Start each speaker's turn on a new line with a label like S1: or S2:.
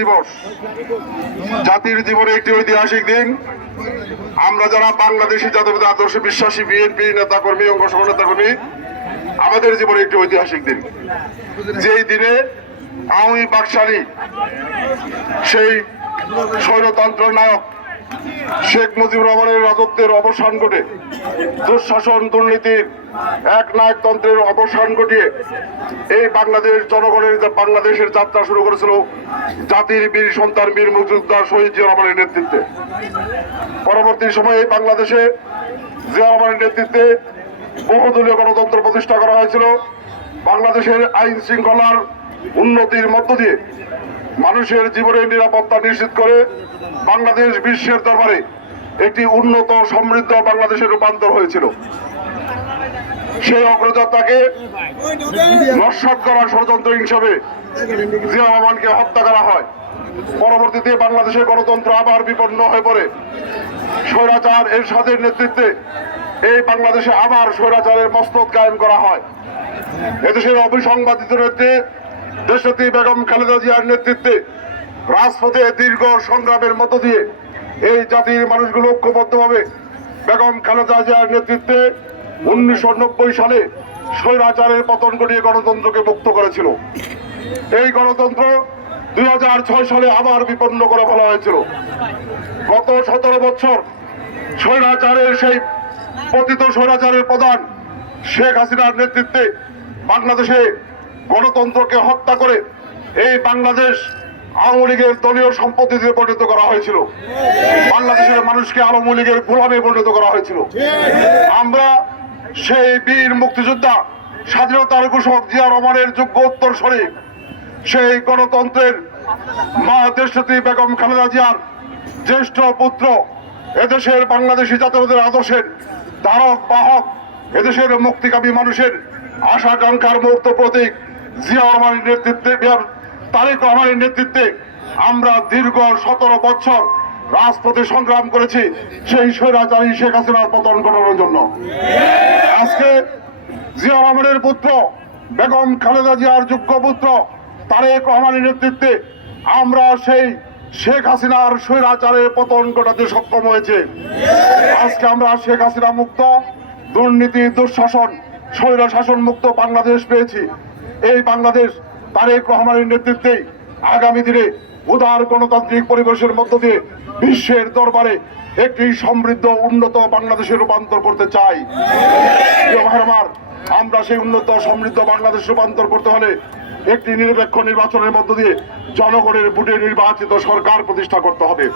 S1: দিবস, জাতির জীবনে একটি ঐতিহাসিক দিন। আমরা যারা বাংলাদেশি জাতীয়তাবাদী আদর্শে বিশ্বাসী, বিএনপি নেতা কর্মী নেতাকর্মী অঙ্গসংগঠন নেতাকর্মী, আমাদের জীবনে একটি ঐতিহাসিক দিন। যেই দিনে আওয়ামী বাকশালী, সেই স্বৈরতন্ত্র নায়ক শেখ মুজিবুর রহমানের রাজত্বের অবসান ঘটে। দুঃশাসন, দুর্নীতির এক নায়কতন্ত্রের অবসান ঘটিয়ে এই বাংলাদেশ জনগণের বাংলাদেশের যাত্রা শুরু করেছিল জাতির বীর, সন্তান বীর মুক্তিযোদ্ধা শহীদ জিয়া রহমানের নেতৃত্বে। পরবর্তী সময়ে এই বাংলাদেশে জিয়া রহমানের নেতৃত্বে বহুদলীয় গণতন্ত্র প্রতিষ্ঠা করা হয়েছিল। বাংলাদেশের আইন শৃঙ্খলার উন্নতির মধ্য দিয়ে মানুষের জীবনের নিরাপত্তা নিশ্চিত করে বাংলাদেশ বিশ্বের দরবারে একটি উন্নত, সমৃদ্ধ বাংলাদেশে রূপান্তর হয়েছিল। সেই অগ্রযাত্রাকে নস্বাত করার ষড়যন্ত্র হিসাবে জিয়া রহমানকে হত্যা করা হয়। পরবর্তীতে বাংলাদেশের গণতন্ত্র আবার বিপন্ন হয়ে পড়ে। স্বৈরাচার এরশাদের নেতৃত্বে এই বাংলাদেশে আবার স্বৈরাচারের মস্তক কায়েম করা হয়। এদেশের অবিসংবাদিত নেত্রী দেশনেত্রী বেগম খালেদা জিয়ার নেতৃত্বে রাজপথে দীর্ঘ সংগ্রামের মধ্য দিয়ে এই জাতির মানুষগুলো ঐক্যবদ্ধভাবে বেগম খালেদা জিয়ার নেতৃত্বে উনিশশো নব্বই সালে স্বৈরাচারের পতন ঘটিয়ে গণতন্ত্রকে মুক্ত করেছিল। এই গণতন্ত্র দুই হাজার ছয় সালে আবার বিপন্ন করে ফেলা হয়েছিল। গত সতেরো বছর স্বৈরাচারের সেই পতিত স্বৈরাচারের প্রধান শেখ হাসিনার নেতৃত্বে বাংলাদেশে গণতন্ত্রকে হত্যা করে এই বাংলাদেশ আওয়ামী লীগের দলীয় সম্পত্তিতে পরিণত করা হয়েছিল। বাংলাদেশের মানুষকে আওয়ামী লীগের গোলামে পরিণত করা হয়েছিল। আমরা সেই বীর মুক্তিযোদ্ধা স্বাধীনতার ঘোষক জিয়া রহমানের যোগ্য উত্তর শরীফ সেই গণতন্ত্রের মা দেশনেত্রী বেগম খালেদা জিয়ার জ্যেষ্ঠ পুত্র, এদেশের বাংলাদেশি জাতীয়তাবাদের আদর্শের ধারক, বাহক, এদেশের মুক্তিকামী মানুষের আশা আকাঙ্ক্ষার মুক্ত প্রতীক, জিয়া রহমানের নেতৃত্বে তারেক রহমানের নেতৃত্বে আমরা দীর্ঘ সতেরো বছর রাজপথে সংগ্রাম করেছি সেই স্বৈরাচারী শেখ হাসিনার পতন ঘটানোর জন্য। আজকে জিয়া রহমানের পুত্র, বেগম খালেদা জিয়ার যোগ্য পুত্র, তারেক রহমানের নেতৃত্বে আমরা সেই শেখ হাসিনার স্বৈরাচারের পতন ঘটাতে সক্ষম হয়েছে। আজকে আমরা শেখ হাসিনা মুক্ত, দুর্নীতি, দুঃশাসন স্বৈর শাসন মুক্ত বাংলাদেশ পেয়েছি। এই বাংলাদেশ তারেক রহমানের নেতৃত্বেই আগামী দিনে উদার গণতান্ত্রিক পরিবেশের মধ্য দিয়ে বিশ্বের দরবারে একটি সমৃদ্ধ, উন্নত বাংলাদেশে রূপান্তর করতে চাই। আমরা সেই উন্নত, সমৃদ্ধ বাংলাদেশ রূপান্তর করতে হলে একটি নিরপেক্ষ নির্বাচনের মধ্য দিয়ে জনগণের ভোটে নির্বাচিত সরকার প্রতিষ্ঠা করতে হবে।